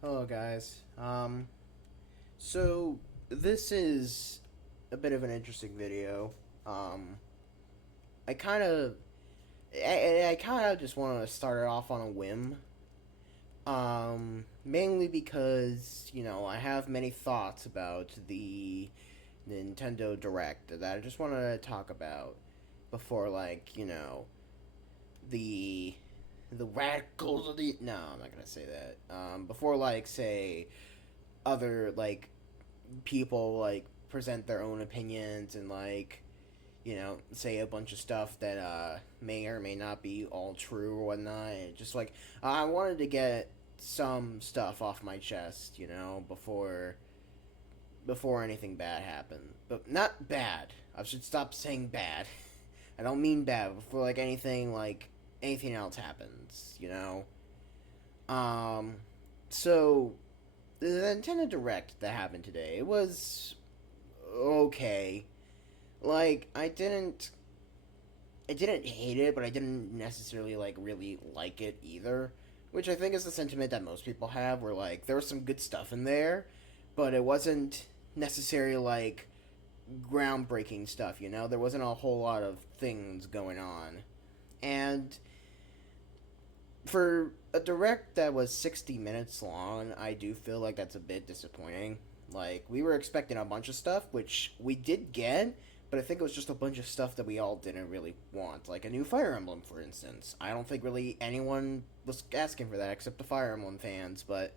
Hello, guys. So this is a bit of an interesting video. Um, I kind of, I kind of just want to start it off on a whim. Mainly because I have many thoughts about the Nintendo Direct that I just wanted to talk about before, the the radicals of the. No, I'm not gonna say that. Before say other people present their own opinions and say a bunch of stuff that may or may not be all true or whatnot. And just I wanted to get some stuff off my chest, before anything bad happened. But not bad. I should stop saying bad. I don't mean bad. Before anything else happens. Um, so the Nintendo Direct that happened today, it was okay. I didn't hate it, but I didn't necessarily really like it either. Which I think is the sentiment that most people have, where there was some good stuff in there, but it wasn't necessarily groundbreaking stuff. There wasn't a whole lot of things going on, and for a direct that was 60 minutes long, I do feel like that's a bit disappointing. We were expecting a bunch of stuff, which we did get, but I think it was just a bunch of stuff that we all didn't really want. Like a new Fire Emblem, for instance. I don't think really anyone was asking for that except the Fire Emblem fans, but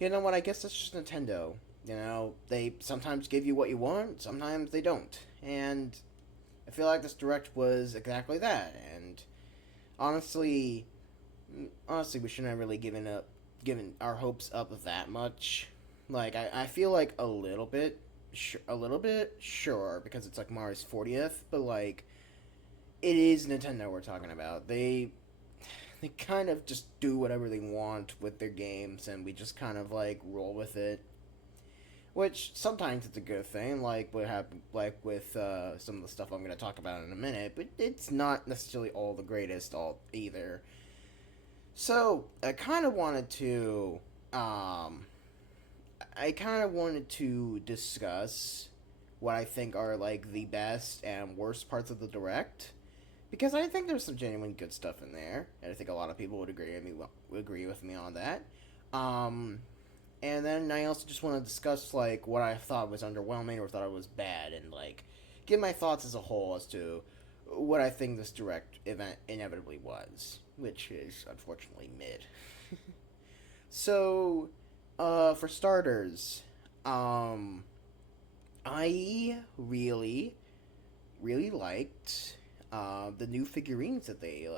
you know what? I guess that's just Nintendo. They sometimes give you what you want, sometimes they don't. And I feel like this direct was exactly that. And honestly, honestly, we shouldn't have really given our hopes up that much. I feel like a little bit sure because it's Mario's 40th, but it is Nintendo we're talking about. They kind of just do whatever they want with their games, and we just kind of roll with it. Which sometimes it's a good thing, like what happened, like with some of the stuff I'm going to talk about in a minute. But it's not necessarily all the greatest, all either. So um, I kind of wanted to discuss what I think are the best and worst parts of the direct, because I think there's some genuine good stuff in there, and I think a lot of people would agree with me on that. Um, and then I also just want to discuss what I thought was underwhelming or thought it was bad, and give my thoughts as a whole as to what I think this direct event inevitably was, which is unfortunately mid. So, for starters, um, I really liked the new figurines that they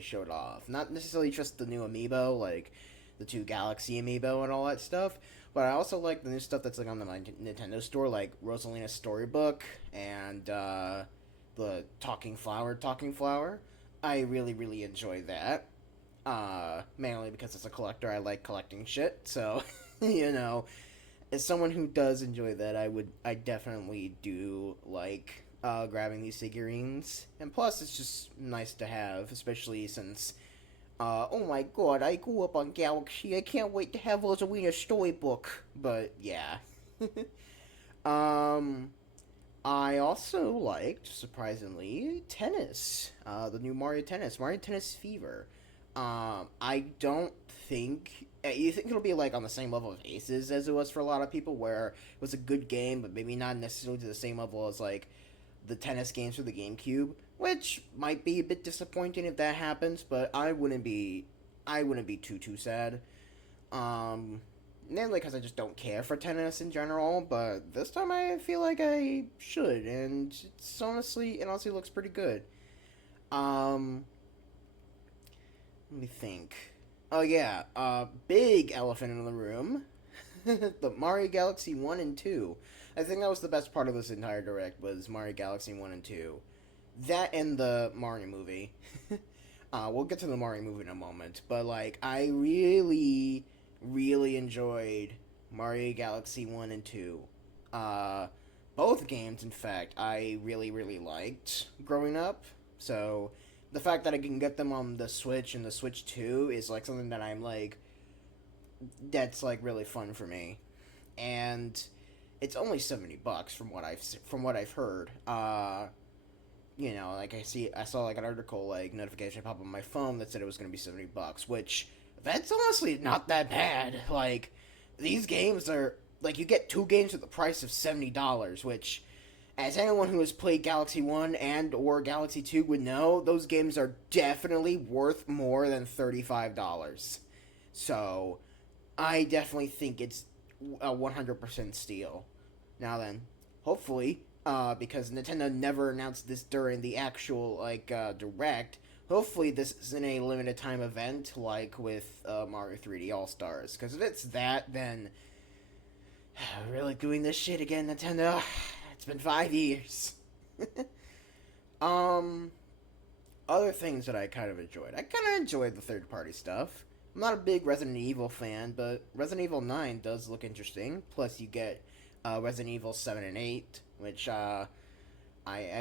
showed off. Not necessarily just the new amiibo, like the two Galaxy amiibo and all that stuff, but I also like the new stuff that's on the Nintendo store, like Rosalina's Storybook and the Talking Flower. I really enjoy that. Mainly because as a collector, I like collecting shit. So, you know, as someone who does enjoy that, I definitely do like grabbing these figurines, and plus it's just nice to have, especially since oh my god, I grew up on Galaxy. I can't wait to have Rosalina's storybook. But yeah, um, I also liked surprisingly tennis. The new Mario Tennis Fever. I don't think you think it'll be on the same level of Aces as it was for a lot of people, where it was a good game, but maybe not necessarily to the same level as the tennis games for the GameCube, which might be a bit disappointing if that happens. But I wouldn't be too sad. Um, Mainly because I just don't care for tennis in general, but this time I feel like I should, and it honestly looks pretty good. Um, Let me think. Oh yeah, big elephant in the room. The Mario Galaxy 1 and 2. I think that was the best part of this entire direct was Mario Galaxy 1 and 2. That and the Mario movie. We'll get to the Mario movie in a moment, but I really enjoyed Mario Galaxy 1 and 2. Uh Both games in fact I really liked growing up. So the fact that I can get them on the Switch and the Switch 2 is something that I'm that's like really fun for me, and it's only $70 from what I've heard. Like I saw like an article like notification pop up on my phone that said it was going to be $70, which that's honestly not that bad. Like these games are like you get two games at the price of $70, which as anyone who has played Galaxy 1 and or Galaxy 2 would know, those games are definitely worth more than $35. So, I definitely think it's a 100% steal. Now then, hopefully, because Nintendo never announced this during the actual direct. Hopefully, this isn't a limited time event like with Mario 3D All Stars. Because if it's that, then really doing this shit again, Nintendo. It's been 5 years. um, Other things that I kind of enjoyed. I kind of enjoyed the third party stuff. I'm not a big Resident Evil fan, but Resident Evil 9 does look interesting. Plus, you get Resident Evil 7 and 8, which I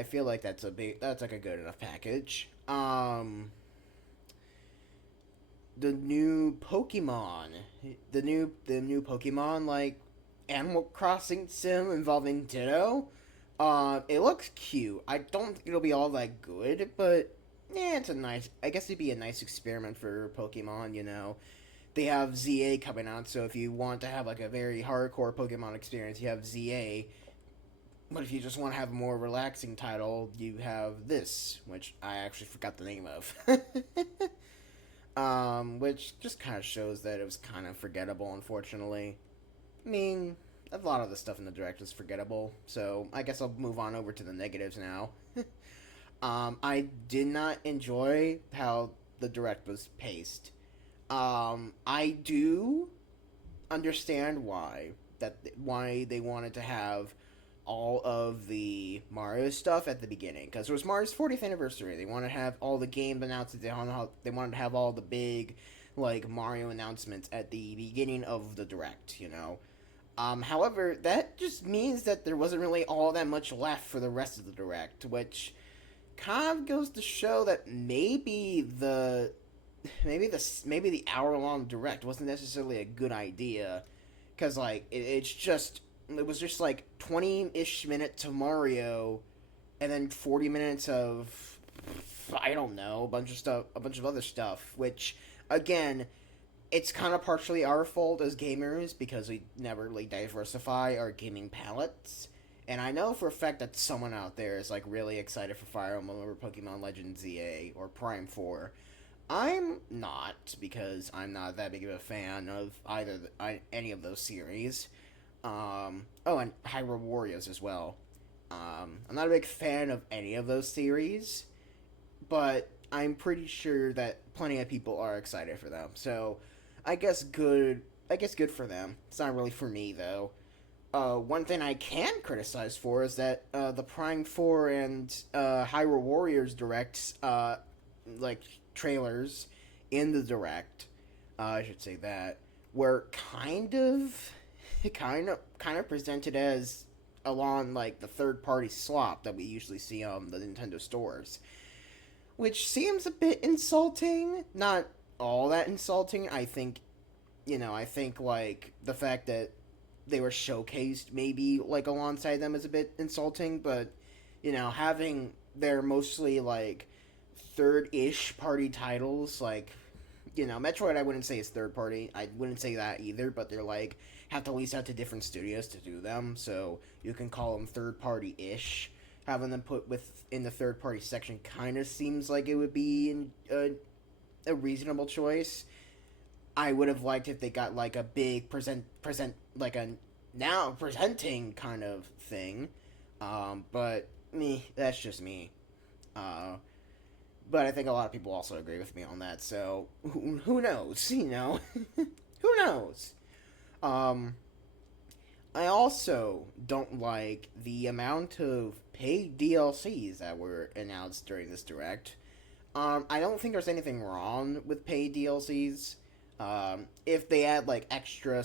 feel like that's like a good enough package. The new Pokemon, the new Pokemon like Animal Crossing sim involving Ditto. It looks cute. I don't think it'll be all that good, but yeah, it's a nice. I guess it'd be a nice experiment for Pokemon. They have ZA coming out, so if you want to have like a very hardcore Pokemon experience, you have ZA. But if you just want to have a more relaxing title, you have this, which I actually forgot the name of. Which just kind of shows that it was kind of forgettable, unfortunately. I mean, a lot of the stuff in the direct is forgettable, so I guess I'll move on over to the negatives now. I did not enjoy how the direct was paced. I do understand why they wanted to have all of the Mario stuff at the beginning because it was Mario's 40th anniversary. They wanted to have all the game announcements. They wanted to have all the big like Mario announcements at the beginning of the direct. However, that just means that there wasn't really all that much left for the rest of the direct, which kind of goes to show that maybe the hour long direct wasn't necessarily a good idea, because like it was just like 20-ish minutes of Mario, and then 40 minutes of I don't know a bunch of other stuff, which again it's kind of partially our fault as gamers because we never really diversify our gaming palettes. And I know for a fact that someone out there is like really excited for Fire Emblem or Pokemon Legends ZA or Prime 4. I'm not because I'm not that big of a fan of any of those series. And Hyrule Warriors as well. I'm not a big fan of any of those series, but I'm pretty sure that plenty of people are excited for them. So I guess good. I guess good for them. It's not really for me though. One thing I can criticize for is that the Prime 4 and Hyrule Warriors directs like trailers in the direct. I should say that were kind of presented as along like the third party slop that we usually see on the Nintendo stores, which seems a bit insulting. Not all that insulting. I think like the fact that they were showcased maybe like alongside them is a bit insulting, but having their mostly like third-ish party titles like Metroid I wouldn't say is third party. I wouldn't say that either, but they're like have to lease out to different studios to do them, so you can call them third party ish. Having them put within the third party section kind of seems like it would be a reasonable choice. I would have liked if they got like a big present like a now presenting kind of thing. But that's just me. But I think a lot of people also agree with me on that. So who knows? Who knows? Um, I also don't like the amount of paid DLCs that were announced during this direct. I don't think there's anything wrong with paid DLCs. If they add like extra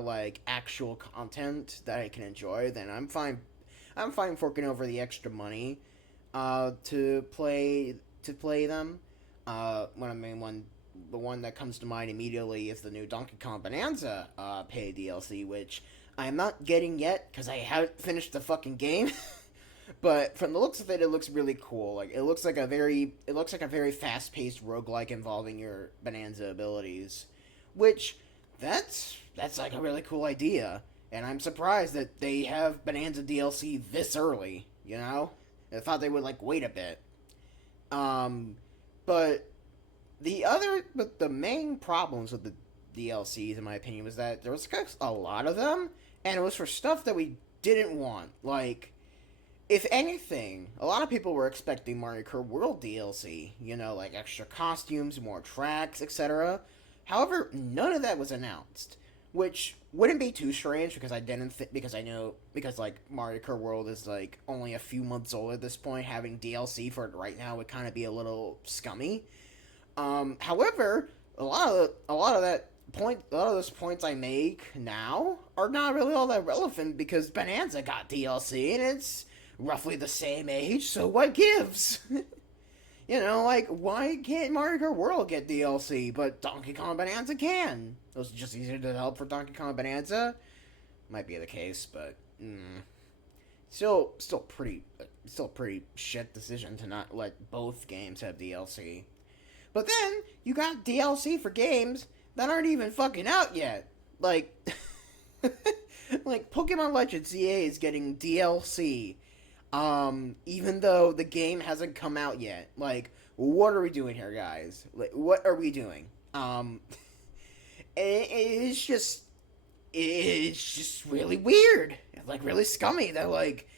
like actual content that I can enjoy, then I'm fine. I'm fine forking over the extra money, to play them. the one that comes to mind immediately is the new Donkey Kong Bonanza paid DLC, which I am not getting yet because I haven't finished the fucking game. But from the looks of it, it looks really cool. Like it looks like a very fast-paced roguelike involving your Bonanza abilities, which that's like a really cool idea. And I'm surprised that they have Bonanza DLC this early. You know, I thought they would like wait a bit. Um, but but the main problems with the DLCs, in my opinion, was that there was a lot of them, and it was for stuff that we didn't want. Like, if anything, a lot of people were expecting Mario Kart World DLC, you know, like extra costumes, more tracks, etc. However, none of that was announced, which wouldn't be too strange because I didn't because I know because like Mario Kart World is like only a few months old at this point. Having DLC for it right now would kind of be a little scummy. However, a lot of those points I make now are not really all that relevant because Bonanza got DLC and it's roughly the same age, so what gives? You know, like, why can't Mario Kart World get DLC, but Donkey Kong Bonanza can? It was just easier to develop for Donkey Kong Bonanza? Might be the case, but, still a pretty shit decision to not let both games have DLC. But then, you got DLC for games that aren't even fucking out yet. Like, like, Pokemon Legends ZA is getting DLC. Even though the game hasn't come out yet. Like, what are we doing here, guys? Like, what are we doing? It's just really weird. Like, really scummy that, like,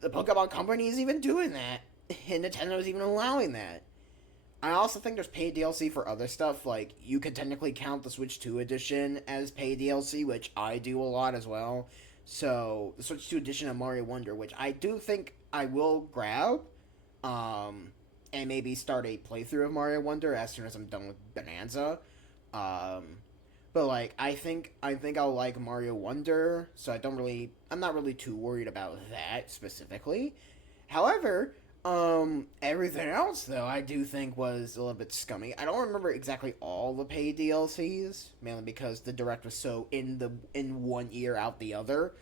the Pokemon Company is even doing that. And Nintendo's even allowing that. I also think there's paid DLC for other stuff. Like, you could technically count the Switch 2 edition as paid DLC, which I do a lot as well. So, the Switch 2 edition of Mario Wonder, which I do think I will grab, and maybe start a playthrough of Mario Wonder as soon as I'm done with Bonanza. But like, I think I'll like Mario Wonder, so I'm not really too worried about that specifically. However, everything else though, I do think was a little bit scummy. I don't remember exactly all the paid DLCs, mainly because the direct was so in one ear out the other.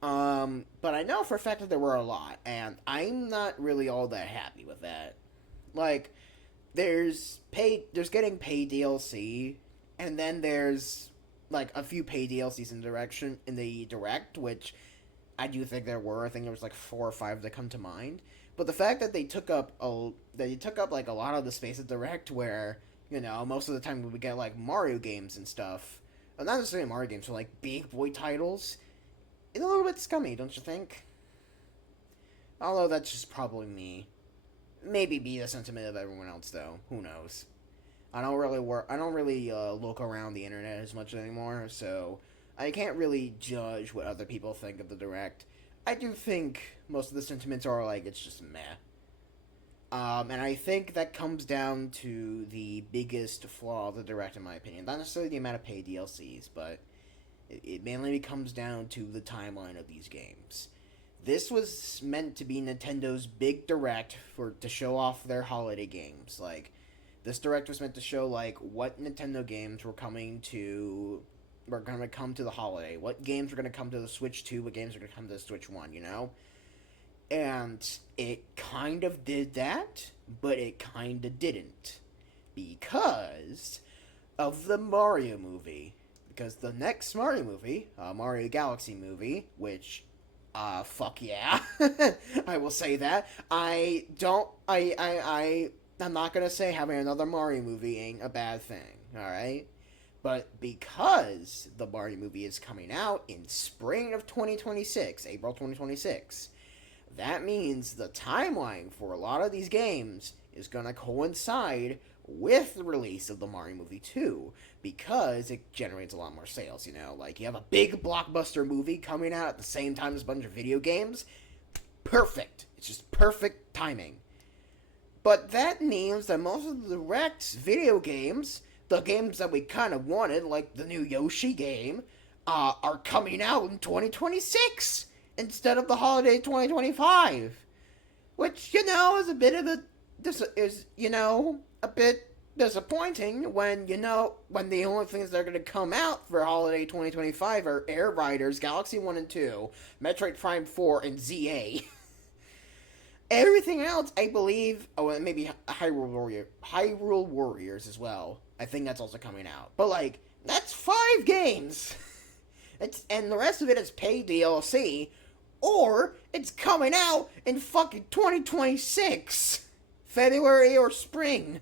But I know for a fact that there were a lot, and I'm not really all that happy with that. Like, there's getting paid DLC, and then there's like a few paid DLCs in the direct, which I do think there were. I think there was like 4 or 5 that come to mind. But the fact that they took up like a lot of the space at direct, where you know most of the time we would get like Mario games and stuff, well, not necessarily Mario games, but like big boy titles, it's a little bit scummy, don't you think? Although that's just probably me. Maybe be the sentiment of everyone else, though. Who knows? I don't really look around the internet as much anymore, so I can't really judge what other people think of the direct. I do think most of the sentiments are like it's just meh. And I think that comes down to the biggest flaw of the direct, in my opinion. Not necessarily the amount of paid DLCs, but it mainly comes down to the timeline of these games. This was meant to be Nintendo's big direct to show off their holiday games. Like, this direct was meant to show like what Nintendo games were going to come to the holiday. What games were going to come to the Switch 2, what games were going to come to the Switch 1, you know? And it kind of did that, but it kind of didn't. Because of the Mario movie. Because the next Mario movie, Mario Galaxy movie, which, fuck yeah. I will say that. I'm not gonna say having another Mario movie ain't a bad thing, alright? But because the Mario movie is coming out in spring of 2026, April 2026, that means the timeline for a lot of these games is going to coincide with the release of the Mario movie 2, because it generates a lot more sales, you know? Like, you have a big blockbuster movie coming out at the same time as a bunch of video games. Perfect. It's just perfect timing. But that means that most of the Direct's video games, the games that we kind of wanted, like the new Yoshi game, are coming out in 2026 instead of the holiday 2025. Which, you know, is a bit of a... a bit disappointing when, when the only things that are going to come out for holiday 2025 are Air Riders, Galaxy 1 and 2, Metroid Prime 4, and ZA. Everything else, I believe, oh, and maybe Hyrule Warriors as well. I think that's also coming out. But, like, that's 5 games. And the rest of it is paid DLC, or it's coming out in fucking 2026. February or spring.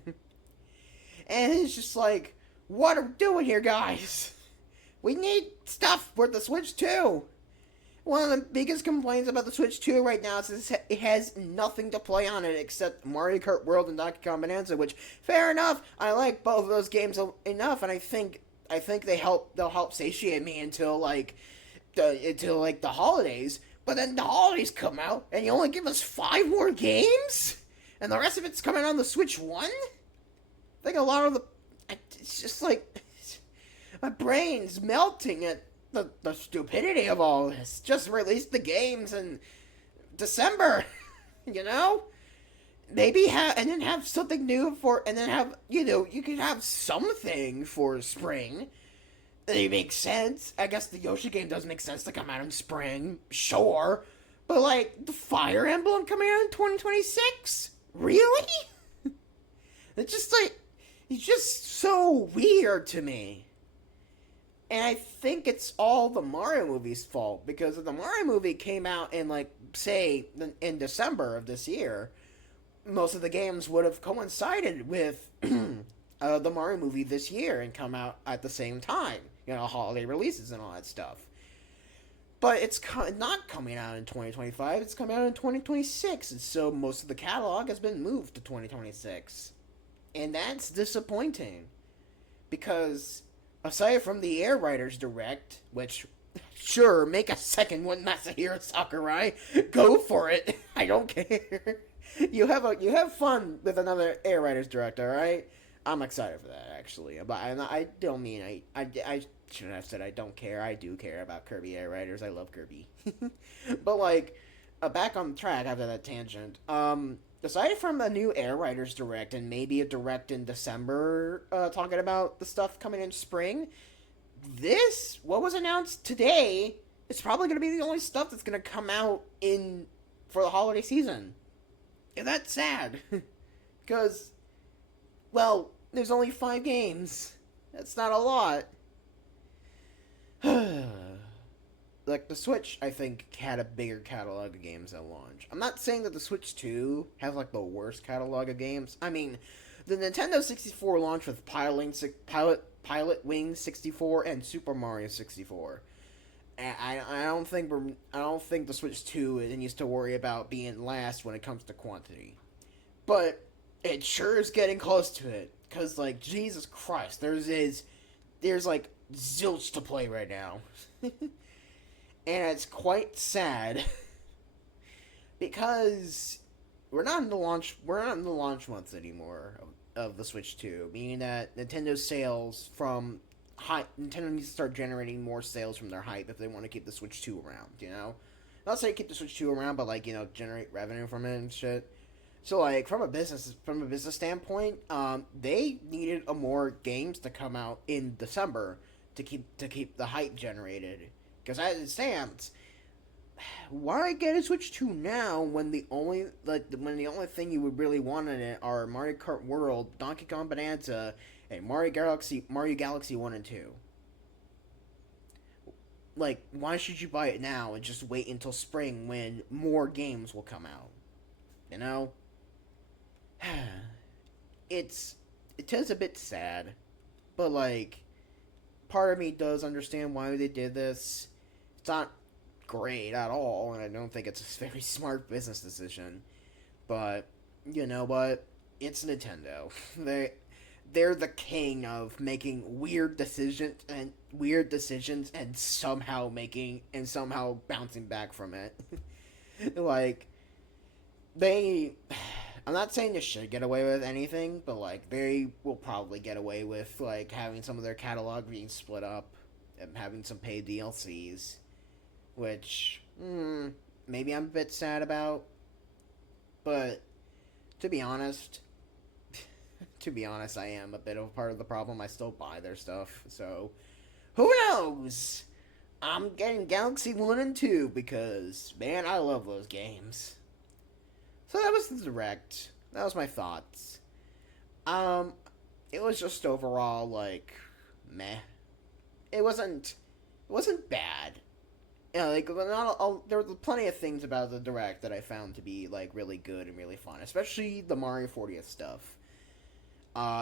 And it's just like, what are we doing here, guys? We need stuff for the Switch 2. One of the biggest complaints about the Switch 2 right now is it has nothing to play on it except Mario Kart World and Donkey Kong Bonanza, which, fair enough, I like both of those games enough, and I think they'll help satiate me until the holidays. But then the holidays come out, and you only give us 5 more games, and the rest of it's coming on the Switch 1. I think a lot of it's just like my brain's melting at the stupidity of all this. Just release the games in December, you know? Maybe and then have something new and then have, you could have something for spring. It makes sense. I guess the Yoshi game does make sense to come out in spring, sure. But, like, the Fire Emblem coming out in 2026? Really? It's just so weird to me. And I think it's all the Mario movie's fault, because if the Mario movie came out in, say, in December of this year, most of the games would have coincided with the Mario movie this year and come out at the same time. Holiday releases and all that stuff. But it's not coming out in 2025, it's coming out in 2026, and so most of the catalog has been moved to 2026. And that's disappointing, because aside from the Air Riders Direct, which, sure, make a second one, Masahiro Sakurai, go for it. I don't care. You have fun with another Air Riders Direct, all right? I'm excited for that, actually. But I don't mean I shouldn't have said I don't care. I do care about Kirby Air Riders. I love Kirby. But back on track after that tangent. Aside from a new Air Riders Direct and maybe a Direct in December, talking about the stuff coming in spring, what was announced today, is probably going to be the only stuff that's going to come out for the holiday season. And that's sad. Because, well, there's only 5 games. That's not a lot. The Switch, I think, had a bigger catalog of games at launch. I'm not saying that the Switch 2 has, the worst catalog of games. I mean, the Nintendo 64 launched with Pilot Wings 64 and Super Mario 64. I don't think the Switch 2 needs to worry about being last when it comes to quantity. But it sure is getting close to it. Because, Jesus Christ, there's zilch to play right now. And it's quite sad. Because we're not in the launch months anymore of the Switch 2. Meaning that Nintendo's sales Nintendo needs to start generating more sales from their hype if they want to keep the Switch 2 around, Not say keep the Switch 2 around, but generate revenue from it and shit. So from a business standpoint, they needed more games to come out in December to keep the hype generated. Because as it stands, why get a Switch 2 now when the only thing you would really want in it are Mario Kart World, Donkey Kong Bonanza, and Mario Galaxy 1 and 2? Why should you buy it now and just wait until spring when more games will come out? It is a bit sad, but part of me does understand why they did this. It's not great at all, and I don't think it's a very smart business decision. But you know what? It's Nintendo. They're the king of making weird decisions and somehow bouncing back from it. I'm not saying they should get away with anything, but they will probably get away with having some of their catalog being split up and having some paid DLCs, which maybe I'm a bit sad about. But to be honest, to be honest, I am a bit of a part of the problem. I still buy their stuff, so who knows? I'm getting Galaxy 1 and 2 because, man, I love those games. So that was the direct. That was my thoughts. Um, it was just overall, like, meh. It wasn't bad. Like, there were plenty of things about the direct that I found to be, like, really good and really fun, especially the Mario 40th stuff.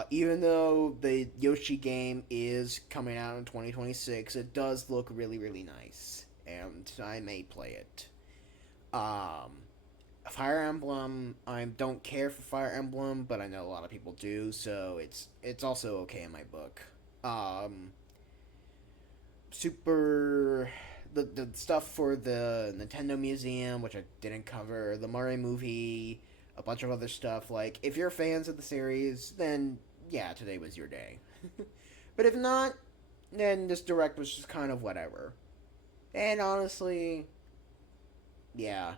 Even though the Yoshi game is coming out in 2026, it does look really, really nice, and I may play it. Um, Fire Emblem, I don't care for Fire Emblem, but I know a lot of people do, so it's also okay in my book. Um, Super the stuff for the Nintendo Museum, which I didn't cover, the Mario movie, a bunch of other stuff. Like, if you're fans of the series, then yeah, today was your day. But if not, then this direct was just kind of whatever. And honestly, yeah,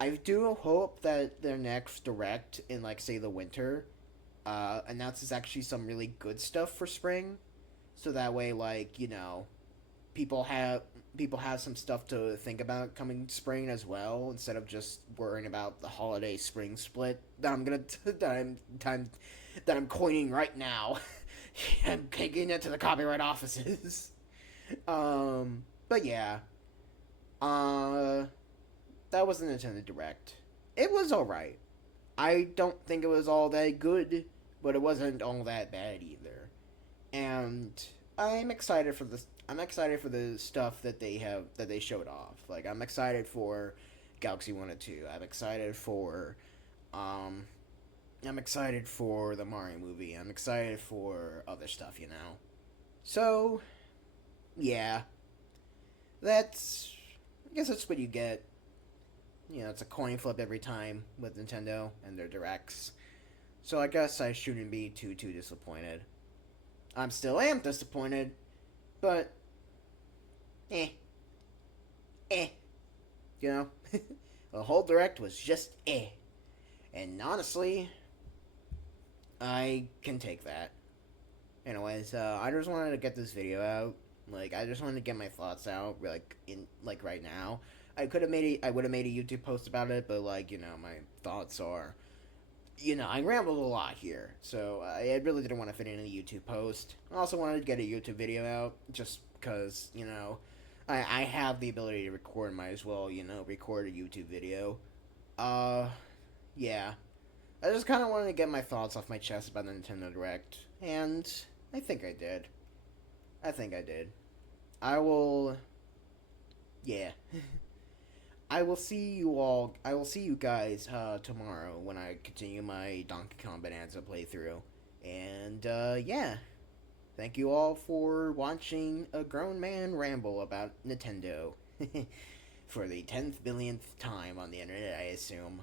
I do hope that their next direct in, like, say, the winter announces actually some really good stuff for spring, so that way, like, people have people have some stuff to think about coming spring as well, instead of just worrying about the holiday spring split that I'm gonna that I'm coining right now. I'm kicking it to the copyright offices. But yeah, uh, that was the Nintendo Direct. It was all right. I don't think it was all that good, but it wasn't all that bad either. And I'm excited for this. I'm excited for the stuff that they showed off. Like, I'm excited for Galaxy 1 and 2. Um I'm excited for the Mario movie. I'm excited for other stuff. So, yeah. That's I guess that's what you get. It's a coin flip every time with Nintendo and their directs. So I guess I shouldn't be too disappointed. I'm still am disappointed, but eh, eh. You know, the whole direct was just eh. And honestly, I can take that. Anyways, I just wanted to get this video out. Like, I just wanted to get my thoughts out, like right now. I would have made a YouTube post about it, but, like, my thoughts are, I rambled a lot here, so I really didn't want to fit in a YouTube post. I also wanted to get a YouTube video out, just because, I have the ability to record, might as well, record a YouTube video. Yeah. I just kind of wanted to get my thoughts off my chest about the Nintendo Direct, and I think I did. I think I did. I will. Yeah. I will see you guys tomorrow when I continue my Donkey Kong Bonanza playthrough. And, yeah. Thank you all for watching a grown man ramble about Nintendo. For the 10th billionth time on the internet, I assume.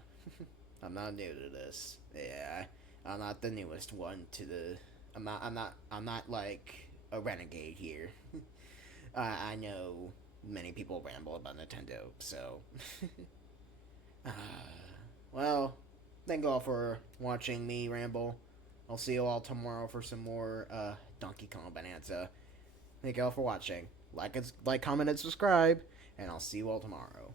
I'm not new to this. Yeah, I'm not the newest one to the. I'm not like a renegade here. I know many people ramble about Nintendo, so. uh, well, thank you all for watching me ramble. I'll see you all tomorrow for some more Donkey Kong Bonanza. Thank you all for watching. Like, comment, and subscribe, and I'll see you all tomorrow.